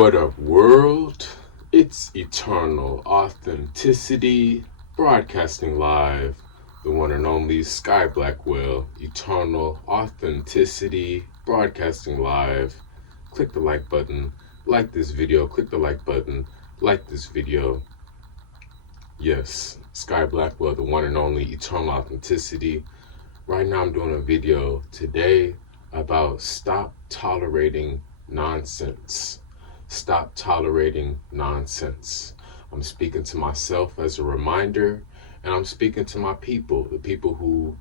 What up, world? It's Eternal Authenticity, broadcasting live, the one and only Sky Blackwell. Eternal Authenticity, broadcasting live. Click the like button, like this video, click the like button, like this video. Yes, Sky Blackwell, the one and only Eternal Authenticity. Right now I'm doing a video today about stop tolerating nonsense. Stop tolerating nonsense. I'm speaking to myself as a reminder, and I'm speaking to my people, the people who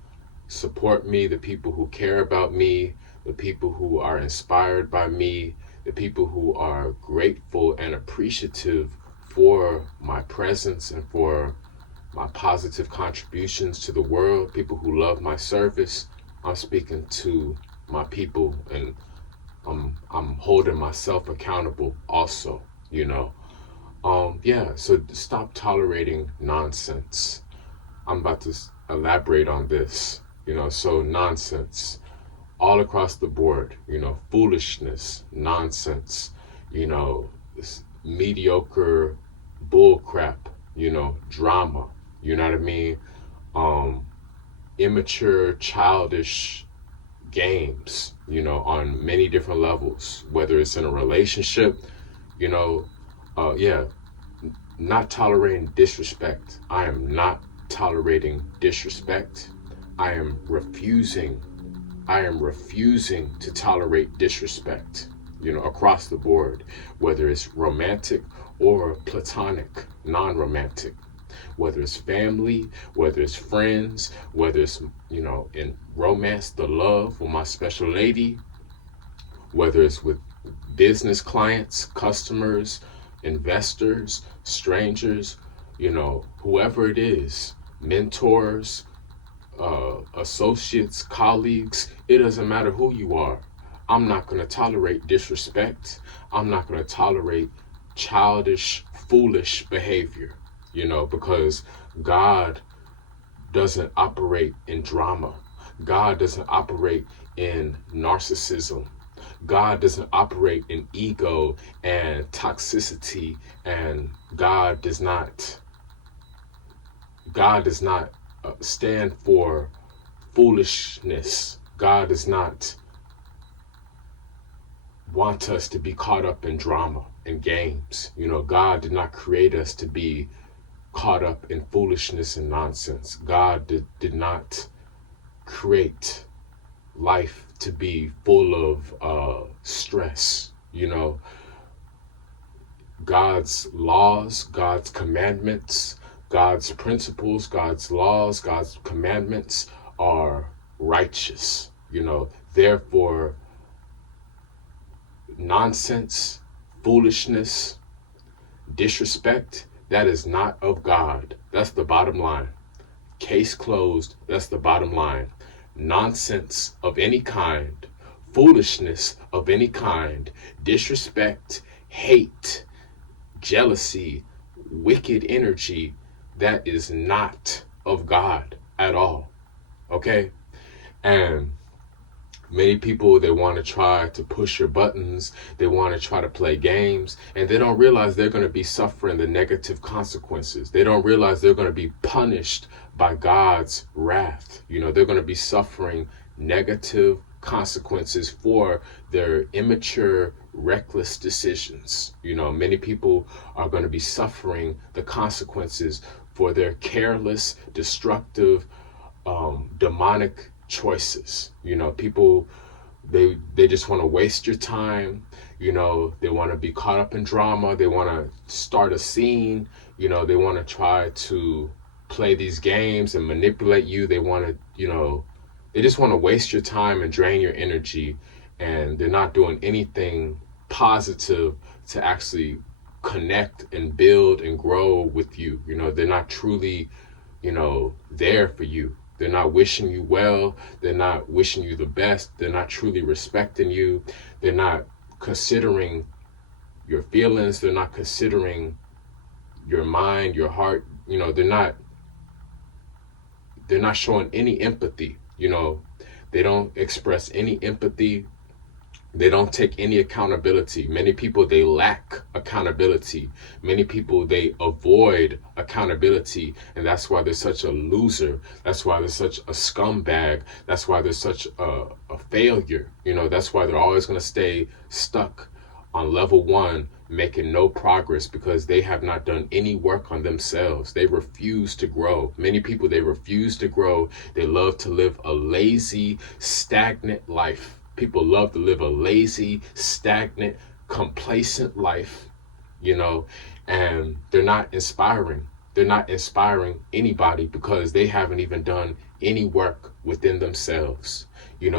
support me, the people who care about me, the people who are inspired by me, the people who are grateful and appreciative for my presence and for my positive contributions to the world, people who love my service. I'm speaking to my people, and I'm holding myself accountable also, so stop tolerating nonsense. I'm about to elaborate on this, so nonsense all across the board, foolishness, nonsense, this mediocre bull crap, drama, you know what I mean? Immature, childish games, on many different levels, whether it's in a relationship, not tolerating disrespect. I am not tolerating disrespect. I am refusing to tolerate disrespect, across the board, whether it's romantic or platonic, non-romantic, whether it's family, whether it's friends, whether it's, in romance, the love with my special lady, whether it's with business clients, customers, investors, strangers, whoever it is, mentors, associates, colleagues, it doesn't matter who you are. I'm not going to tolerate disrespect. I'm not going to tolerate childish, foolish behavior, because God doesn't operate in drama. God doesn't operate in narcissism. God doesn't operate in ego and toxicity, and God does not stand for foolishness. God does not want us to be caught up in drama and games. God did not create us to be caught up in foolishness and nonsense. God did not create life to be full of stress. God's laws, God's commandments, God's principles, God's laws, God's commandments are righteous. Therefore, nonsense, foolishness, disrespect, that is not of God. That's the bottom line. Case closed. That's the bottom line. Nonsense of any kind, foolishness of any kind, disrespect, hate, jealousy, wicked energy, that is not of God at all. Okay? And many people, they want to try to push your buttons. They want to try to play games, and they don't realize they're going to be suffering the negative consequences. They don't realize they're going to be punished by God's wrath. They're going to be suffering negative consequences for their immature, reckless decisions. Many people are going to be suffering the consequences for their careless, destructive, demonic choices. People, they just want to waste your time. They want to be caught up in drama. They want to start a scene. They want to try to play these games and manipulate you. They want to, they just want to waste your time and drain your energy, and they're not doing anything positive to actually connect and build and grow with you. They're not truly, there for you. They're not wishing you well. They're not wishing you the best. They're not truly respecting you. They're not considering your feelings. They're not considering your mind, your heart. They're not showing any empathy. They don't express any empathy They don't take any accountability. Many people, they lack accountability. Many people, they avoid accountability. And that's why they're such a loser. That's why they're such a scumbag. That's why they're such a failure. That's why they're always going to stay stuck on level one, making no progress, because they have not done any work on themselves. They refuse to grow. Many people, they refuse to grow. They love to live a lazy, stagnant life. People love to live a lazy, stagnant, complacent life, and they're not inspiring. They're not inspiring anybody because they haven't even done any work within themselves.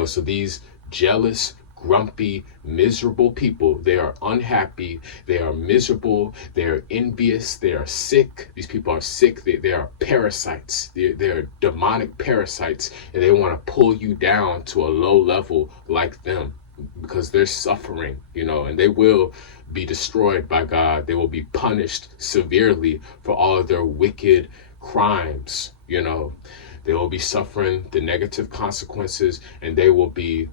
So these jealous, grumpy, miserable people, they are unhappy, they are miserable, they are envious, they are sick. These people are sick. They are parasites. They're demonic parasites, and they want to pull you down to a low level like them because they're suffering, and they will be destroyed by God. They will be punished severely for all of their wicked crimes. They will be suffering the negative consequences, and they will be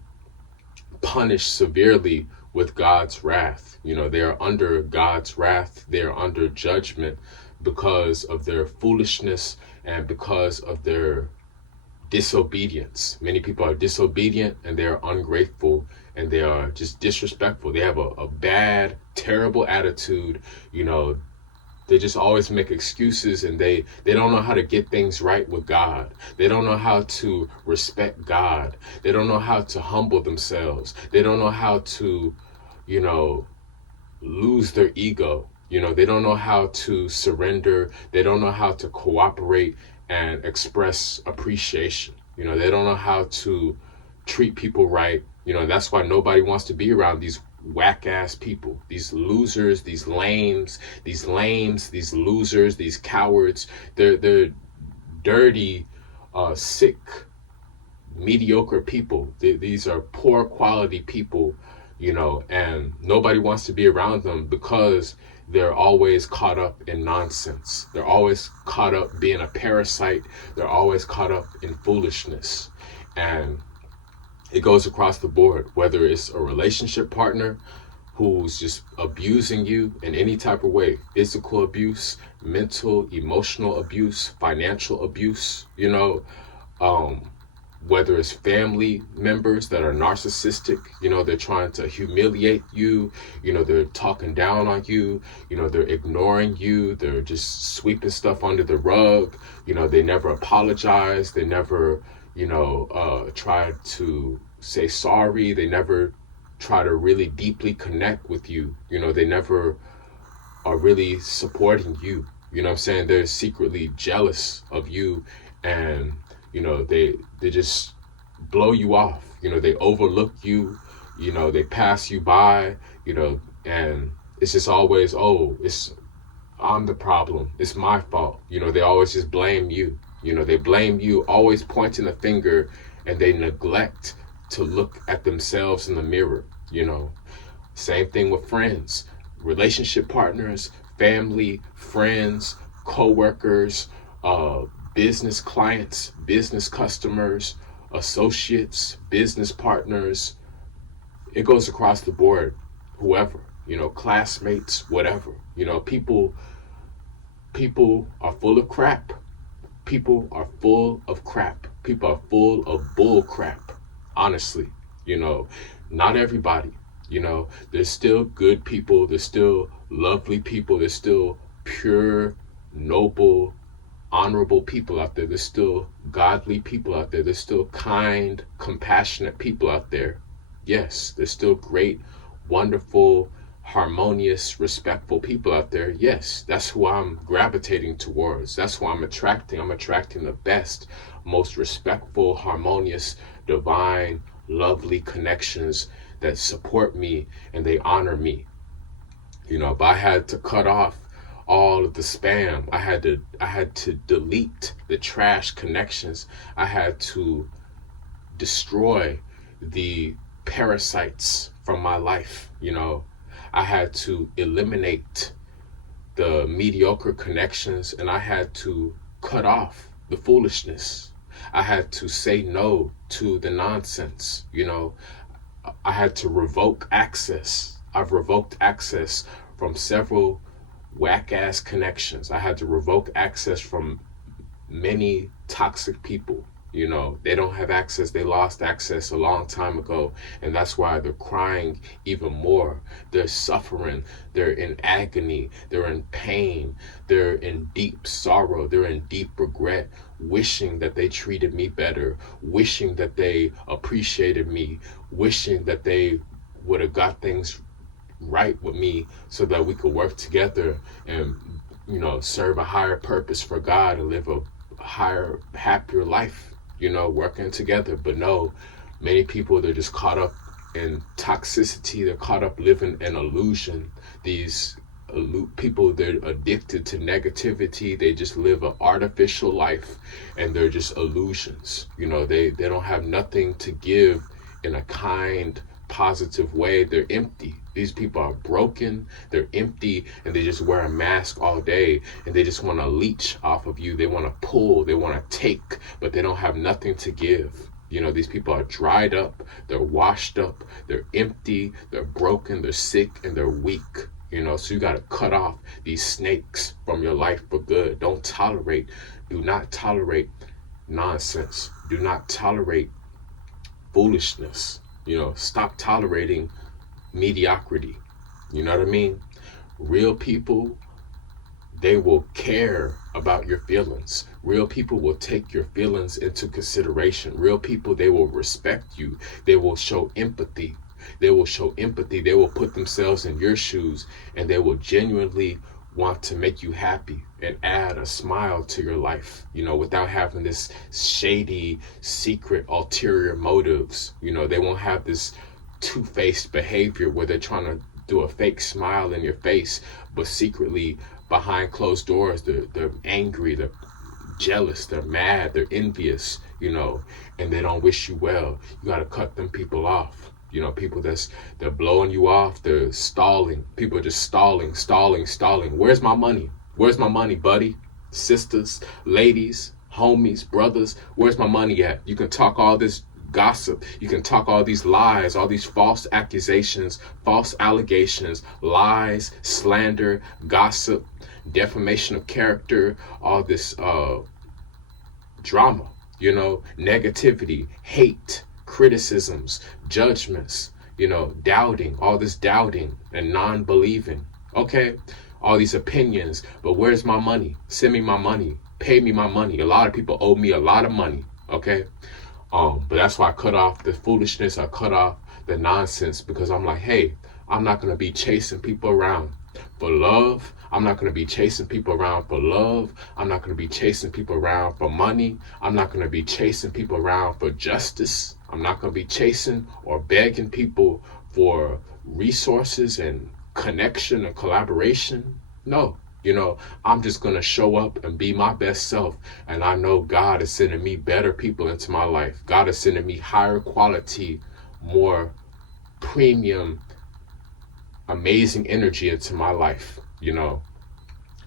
punished severely with God's wrath. They are under God's wrath. They are under judgment because of their foolishness and because of their disobedience. Many people are disobedient, and they are ungrateful, and they are just disrespectful. They have a bad, terrible attitude. They just always make excuses, and they don't know how to get things right with God. They don't know how to respect God. They don't know how to humble themselves. They don't know how to, lose their ego. They don't know how to surrender. They don't know how to cooperate and express appreciation. They don't know how to treat people right. That's why nobody wants to be around these whack ass people, these losers, these lames, these losers, these cowards. They're dirty, sick, mediocre people. These are poor quality people, and nobody wants to be around them because they're always caught up in nonsense. They're always caught up being a parasite. They're always caught up in foolishness. And it goes across the board, whether it's a relationship partner who's just abusing you in any type of way, physical abuse, mental, emotional abuse, financial abuse, whether it's family members that are narcissistic, they're trying to humiliate you, they're talking down on you, they're ignoring you, they're just sweeping stuff under the rug, they never apologize, they never try to say sorry. They never try to really deeply connect with you. They never are really supporting you. What I'm saying? They're secretly jealous of you, and they just blow you off. They overlook you. They pass you by. And it's just always, I'm the problem. It's my fault. They always just blame you. They blame you, always pointing the finger, and they neglect to look at themselves in the mirror. Same thing with friends, relationship partners, family, friends, co-workers, business clients, business customers, associates, business partners. It goes across the board. Whoever, classmates, whatever. People are full of crap. People are full of crap. People are full of bull crap. Honestly, not everybody. There's still good people. There's still lovely people. There's still pure, noble, honorable people out there. There's still godly people out there. There's still kind, compassionate people out there. Yes, there's still great, wonderful, harmonious, respectful people out there. Yes, that's who I'm gravitating towards. That's who I'm attracting. I'm attracting the best, most respectful, harmonious, divine, lovely connections that support me and they honor me. But I had to cut off all of the spam. I had to delete the trash connections. I had to destroy the parasites from my life. I had to eliminate the mediocre connections, and I had to cut off the foolishness. I had to say no to the nonsense. I had to revoke access. I've revoked access from several whack ass connections. I had to revoke access from many toxic people. They don't have access. They lost access a long time ago. And that's why they're crying even more. They're suffering. They're in agony. They're in pain. They're in deep sorrow. They're in deep regret, wishing that they treated me better, wishing that they appreciated me, wishing that they would have got things right with me so that we could work together and serve a higher purpose for God and live a higher, happier life, working together. But no, many people, they're just caught up in toxicity. They're caught up living an illusion. These people, they're addicted to negativity. They just live an artificial life, and they're just illusions. They don't have nothing to give in a kind, positive way. They're empty. These people are broken, they're empty, and they just wear a mask all day, and they just want to leech off of you. They want to pull, they want to take, but they don't have nothing to give. These people are dried up, they're washed up, they're empty, they're broken, they're sick, and they're weak. So you got to cut off these snakes from your life for good. Do not tolerate nonsense. Do not tolerate foolishness. Stop tolerating mediocrity. You know what I mean? Real people, they will care about your feelings. Real people will take your feelings into consideration. Real people, they will respect you. They will show empathy. They will put themselves in your shoes, and they will genuinely want to make you happy and add a smile to your life, without having this shady, secret, ulterior motives. They won't have this two-faced behavior where they're trying to do a fake smile in your face, but secretly behind closed doors, they're angry, they're jealous, they're mad, they're envious, and they don't wish you well. You got to cut them people off. People they're blowing you off, they're stalling. People are just stalling. Where's my money? Where's my money, buddy? Sisters, ladies, homies, brothers, where's my money at? You can talk all this gossip. You can talk all these lies, all these false accusations, false allegations, lies, slander, gossip, defamation of character, all this drama, negativity, hate, criticisms, judgments, doubting, all this doubting and non-believing. Okay, all these opinions, but where's my money? Send me my money. Pay me my money. A lot of people owe me a lot of money. Okay. But that's why I cut off the foolishness. I cut off the nonsense, because I'm like, hey, I'm not going to be chasing people around for love. I'm not going to be chasing people around for love. I'm not going to be chasing people around for money. I'm not going to be chasing people around for justice. I'm not going to be chasing or begging people for resources and connection and collaboration. No. I'm just going to show up and be my best self. And I know God is sending me better people into my life. God is sending me higher quality, more premium, amazing energy into my life.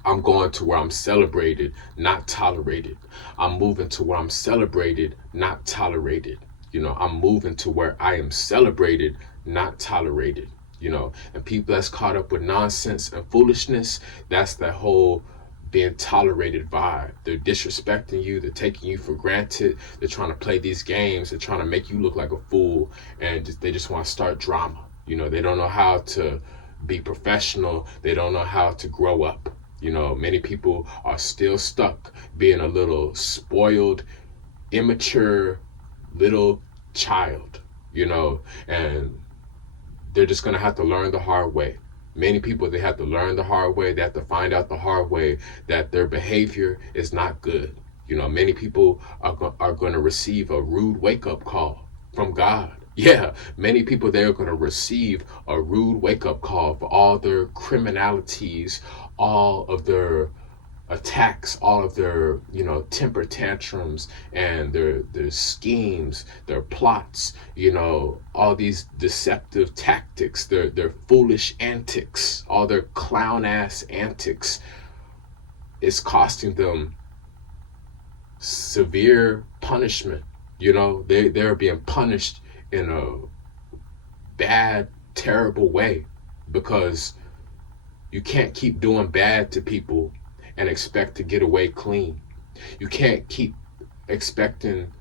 I'm going to where I'm celebrated, not tolerated. I'm moving to where I'm celebrated, not tolerated. I'm moving to where I am celebrated, not tolerated. And people that's caught up with nonsense and foolishness, that's that whole being tolerated vibe. They're disrespecting you. They're taking you for granted. They're trying to play these games. They're trying to make you look like a fool, and they just want to start drama. They don't know how to be professional. They don't know how to grow up. Many people are still stuck being a little spoiled, immature little child, and they're just going to have to learn the hard way. Many people, they have to learn the hard way. They have to find out the hard way that their behavior is not good. Many people are going to receive a rude wake-up call from God. Yeah, many people, they're going to receive a rude wake-up call for all their criminalities, all of their attacks, all of their temper tantrums and their schemes, their plots, all these deceptive tactics, their foolish antics, all their clown ass antics is costing them severe punishment. They're being punished in a bad, terrible way, because you can't keep doing bad to people and expect to get away clean. You can't keep expecting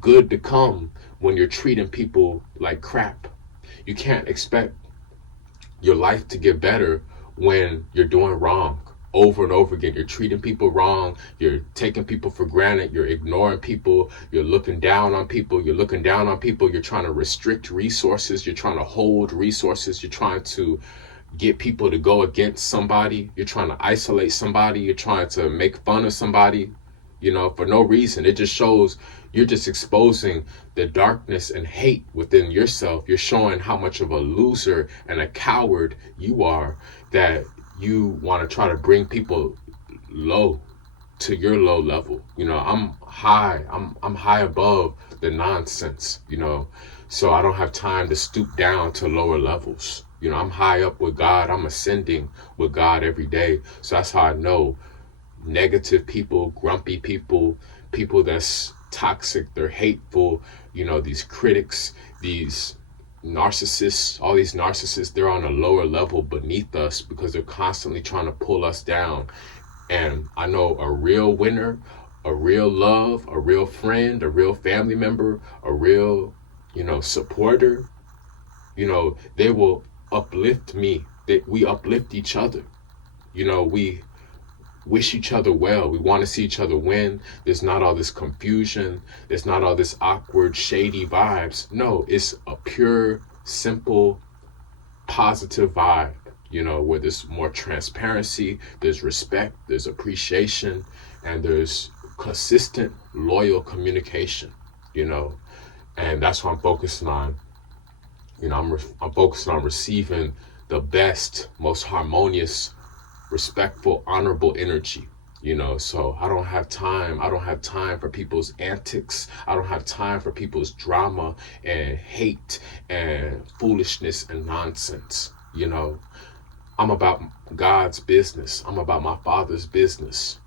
good to come when you're treating people like crap. You can't expect your life to get better when you're doing wrong over and over again. You're treating people wrong. You're taking people for granted. You're ignoring people. You're looking down on people. You're looking down on people. You're trying to restrict resources. You're trying to hold resources. You're trying to get people to go against somebody. You're trying to isolate somebody. You're trying to make fun of somebody, for no reason. It just shows you're just exposing the darkness and hate within yourself. You're showing how much of a loser and a coward you are, that you want to try to bring people low to your low level. I'm high. I'm high above the nonsense, so I don't have time to stoop down to lower levels. I'm high up with God. I'm ascending with God every day. So that's how I know negative people, grumpy people, people that's toxic, they're hateful, these critics, these narcissists, all these narcissists, they're on a lower level beneath us because they're constantly trying to pull us down. And I know a real winner, a real love, a real friend, a real family member, a real, supporter, they will uplift me. We uplift each other. We wish each other well. We want to see each other win. There's not all this confusion. There's not all this awkward, shady vibes. No, it's a pure, simple, positive vibe, where there's more transparency, there's respect, there's appreciation, and there's consistent, loyal communication, and that's what I'm focusing on. I'm focused on receiving the best, most harmonious, respectful, honorable energy, so I don't have time for people's antics. I don't have time for people's drama and hate and foolishness and nonsense. I'm about God's business. I'm about my Father's business.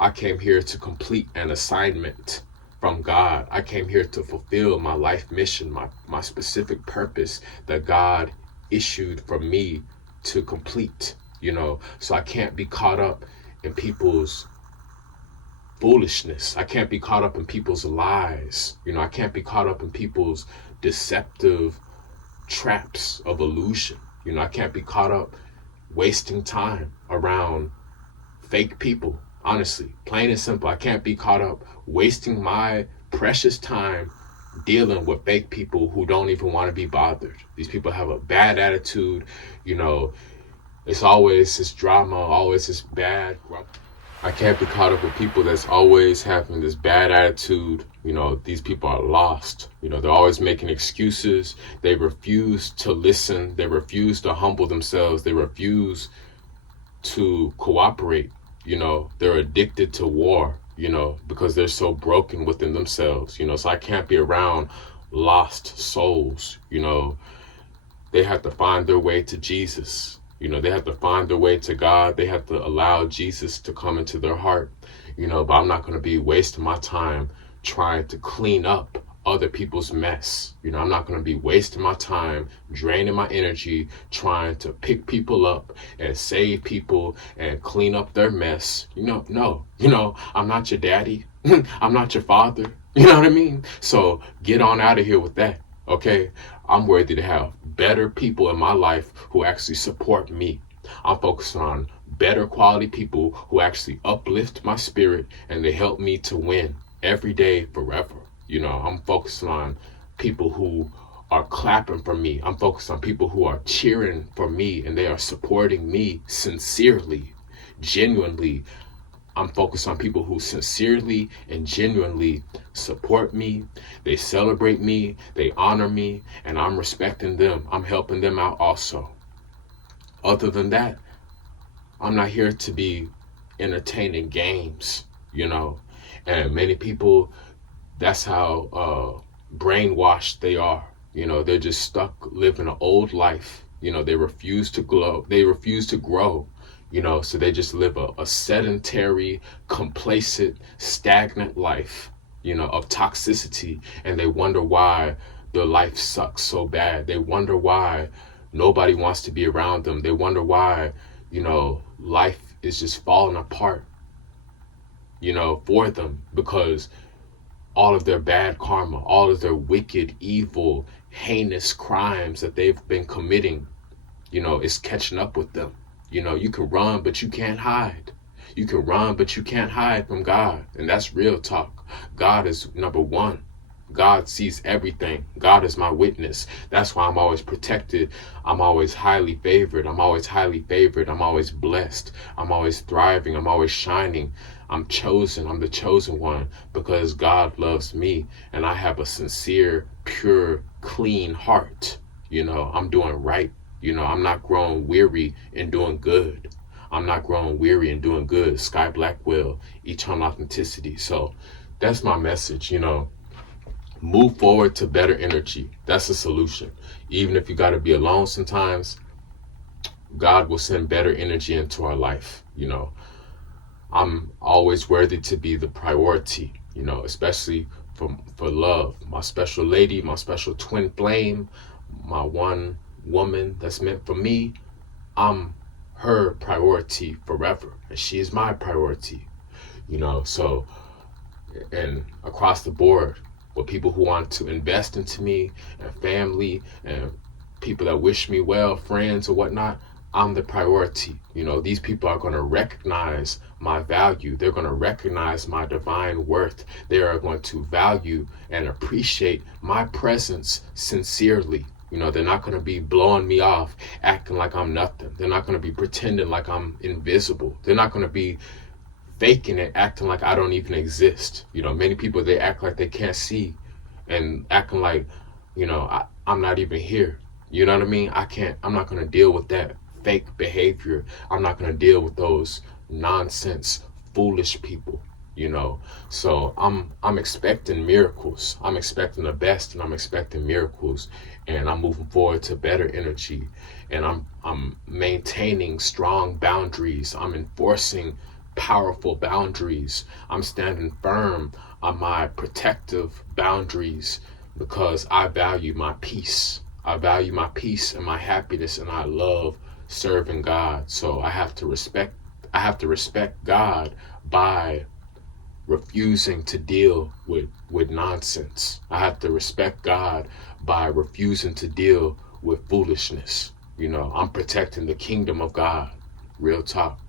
I came here to complete an assignment from God. I came here to fulfill my life mission, my specific purpose that God issued for me to complete, so I can't be caught up in people's foolishness. I can't be caught up in people's lies. I can't be caught up in people's deceptive traps of illusion. I can't be caught up wasting time around fake people. Honestly, plain and simple, I can't be caught up wasting my precious time dealing with fake people who don't even want to be bothered. These people have a bad attitude. It's always this drama, always this bad. I can't be caught up with people that's always having this bad attitude. These people are lost. They're always making excuses. They refuse to listen. They refuse to humble themselves. They refuse to cooperate. They're addicted to war, because they're so broken within themselves, so I can't be around lost souls. They have to find their way to Jesus. They have to find their way to God. They have to allow Jesus to come into their heart, but I'm not going to be wasting my time trying to clean up other people's mess. I'm not going to be wasting my time, draining my energy, trying to pick people up and save people and clean up their mess. No, I'm not your daddy. I'm not your father. You know what I mean? So get on out of here with that. Okay. I'm worthy to have better people in my life who actually support me. I'm focused on better quality people who actually uplift my spirit and they help me to win every day, forever. I'm focused on people who are clapping for me. I'm focused on people who are cheering for me and they are supporting me sincerely, genuinely. I'm focused on people who sincerely and genuinely support me. They celebrate me, they honor me, and I'm respecting them. I'm helping them out also. Other than that, I'm not here to be entertaining games, and many people, that's how brainwashed they are. They're just stuck living an old life. They refuse to grow. So they just live a sedentary, complacent, stagnant life, of toxicity. And they wonder why their life sucks so bad. They wonder why nobody wants to be around them. They wonder why, life is just falling apart, for them, because all of their bad karma, all of their wicked, evil, heinous crimes that they've been committing, is catching up with them. You can run, but you can't hide. You can run, but you can't hide from God. And that's real talk. God is number one. God sees everything. God is my witness. That's why I'm always protected. I'm always highly favored. I'm always highly favored. I'm always blessed. I'm always thriving. I'm always shining. I'm chosen. I'm the chosen one because God loves me and I have a sincere, pure, clean heart. I'm doing right. I'm not growing weary in doing good. I'm not growing weary in doing good. Sky Blackwell, eternal authenticity. So that's my message, Move forward to better energy. That's the solution. Even if you got to be alone sometimes, God will send better energy into our life. I'm always worthy to be the priority, especially for love. My special lady, my special twin flame, my one woman that's meant for me, I'm her priority forever. And she is my priority, so, and across the board, with people who want to invest into me and family and people that wish me well, friends or whatnot, I'm the priority. These people are going to recognize my value. They're going to recognize my divine worth. They are going to value and appreciate my presence sincerely. They're not going to be blowing me off, acting like I'm nothing. They're not going to be pretending like I'm invisible. They're not going to be faking it, acting like I don't even exist. Many people, they act like they can't see and acting like, I'm not even here. You know what I mean? I'm not going to deal with that fake behavior. I'm not going to deal with those nonsense, foolish people, So I'm expecting miracles. I'm expecting the best and I'm expecting miracles. And I'm moving forward to better energy. And I'm maintaining strong boundaries. I'm enforcing powerful boundaries. I'm standing firm on my protective boundaries because I value my peace. I value my peace and my happiness, and I love serving God. So I have to respect God by refusing to deal with nonsense. I have to respect God by refusing to deal with foolishness. I'm protecting the kingdom of God. Real talk.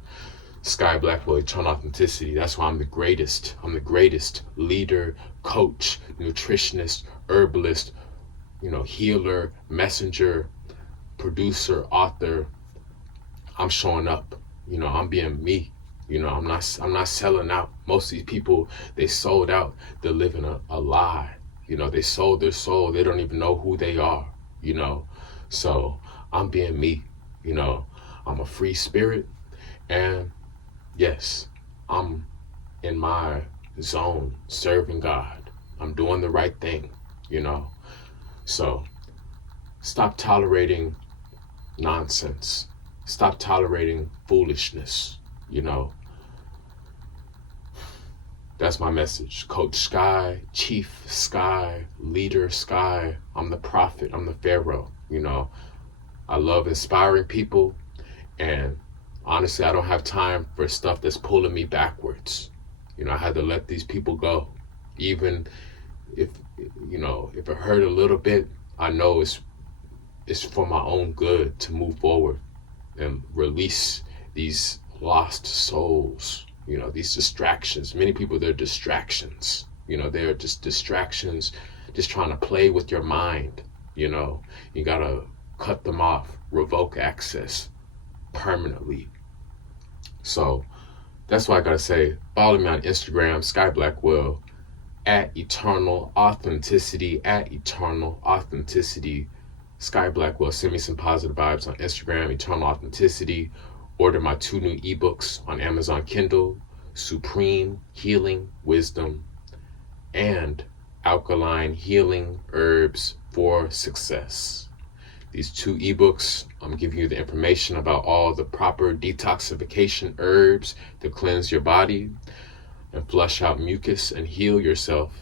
Sky Blackwell, eternal authenticity. That's why I'm the greatest. I'm the greatest leader, coach, nutritionist, herbalist, healer, messenger, producer, author. I'm showing up. I'm being me. I'm not selling out. Most of these people, they sold out. They're living a lie. They sold their soul. They don't even know who they are. So I'm being me. I'm a free spirit, and yes, I'm in my zone serving God. I'm doing the right thing, So stop tolerating nonsense. Stop tolerating foolishness, That's my message. Coach Sky, Chief Sky, Leader Sky. I'm the prophet. I'm the Pharaoh, I love inspiring people, and honestly, I don't have time for stuff that's pulling me backwards. I had to let these people go. Even if it hurt a little bit, I know it's for my own good to move forward and release these lost souls, these distractions. Many people, they're distractions. They're just distractions, just trying to play with your mind. You gotta cut them off, revoke access permanently. So that's why I gotta say, follow me on Instagram, Sky Blackwell, at Eternal Authenticity, Sky Blackwell. Send me some positive vibes on Instagram, Eternal Authenticity. Order my 2 new ebooks on Amazon Kindle, Supreme Healing Wisdom and Alkaline Healing Herbs for Success. These 2 ebooks, I'm giving you the information about all the proper detoxification herbs to cleanse your body and flush out mucus and heal yourself.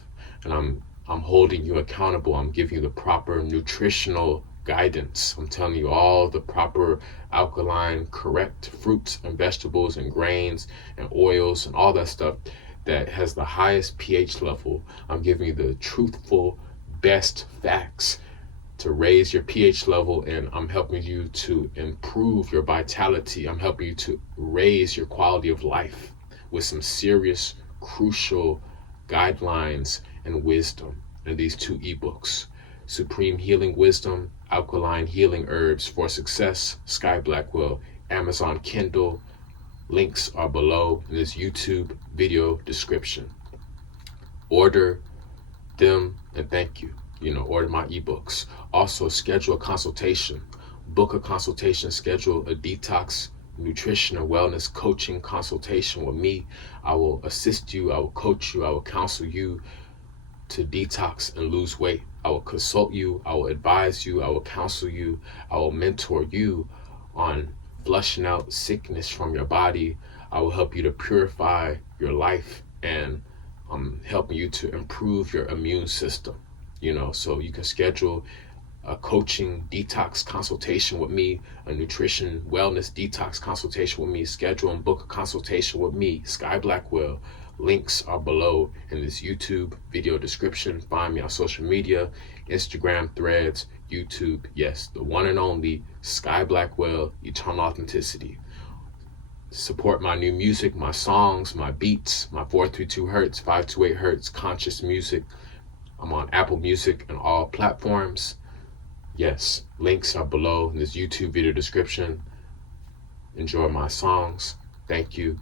And I'm I'm holding you accountable. I'm giving you the proper nutritional guidance. I'm telling you all the proper alkaline, correct fruits and vegetables and grains and oils and all that stuff that has the highest pH level. I'm giving you the truthful, best facts to raise your pH level, and I'm helping you to improve your vitality. I'm helping you to raise your quality of life with some serious, crucial guidelines and wisdom in these 2 ebooks. Supreme Healing Wisdom, Alkaline Healing Herbs for Success, Sky Blackwell, Amazon Kindle. Links are below in this YouTube video description. Order them and thank you. Order my ebooks. Also, schedule a consultation. Book a consultation, schedule a detox, nutrition, and wellness coaching consultation with me. I will assist you, I will coach you, I will counsel you to detox and lose weight. I will consult you, I will advise you, I will counsel you, I will mentor you on flushing out sickness from your body. I will help you to purify your life, and I'm helping you to improve your immune system. So you can schedule a coaching detox consultation with me, a nutrition wellness detox consultation with me. Schedule and book a consultation with me, Sky Blackwell. Links are below in this YouTube video description. Find me on social media, Instagram, Threads, YouTube. Yes, the one and only Sky Blackwell, Eternal Authenticity. Support my new music, my songs, my beats, my 432 hertz, 528 hertz conscious music. I'm on Apple Music and all platforms. Yes, links are below in this YouTube video description. Enjoy my songs. Thank you.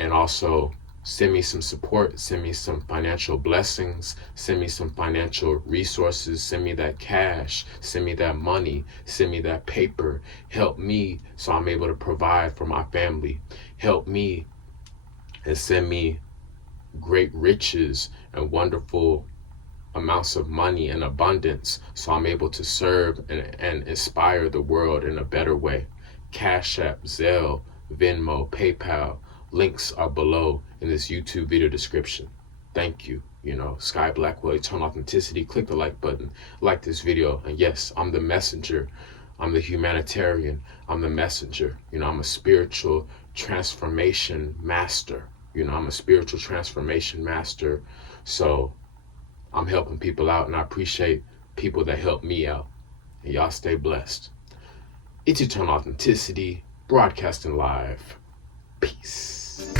And also, send me some support, send me some financial blessings, send me some financial resources, send me that cash, send me that money, send me that paper. Help me so I'm able to provide for my family. Help me and send me great riches and wonderful amounts of money and abundance so I'm able to serve and inspire the world in a better way. Cash App, Zelle, Venmo, PayPal. Links are below in this YouTube video description. Thank you. Sky Blackwell, Eternal Authenticity. Click the like button, like this video. And yes, I'm the messenger. I'm the humanitarian. I'm the messenger. I'm a spiritual transformation master. I'm a spiritual transformation master. So I'm helping people out, and I appreciate people that help me out. And y'all stay blessed. It's Eternal Authenticity, broadcasting live. Peace.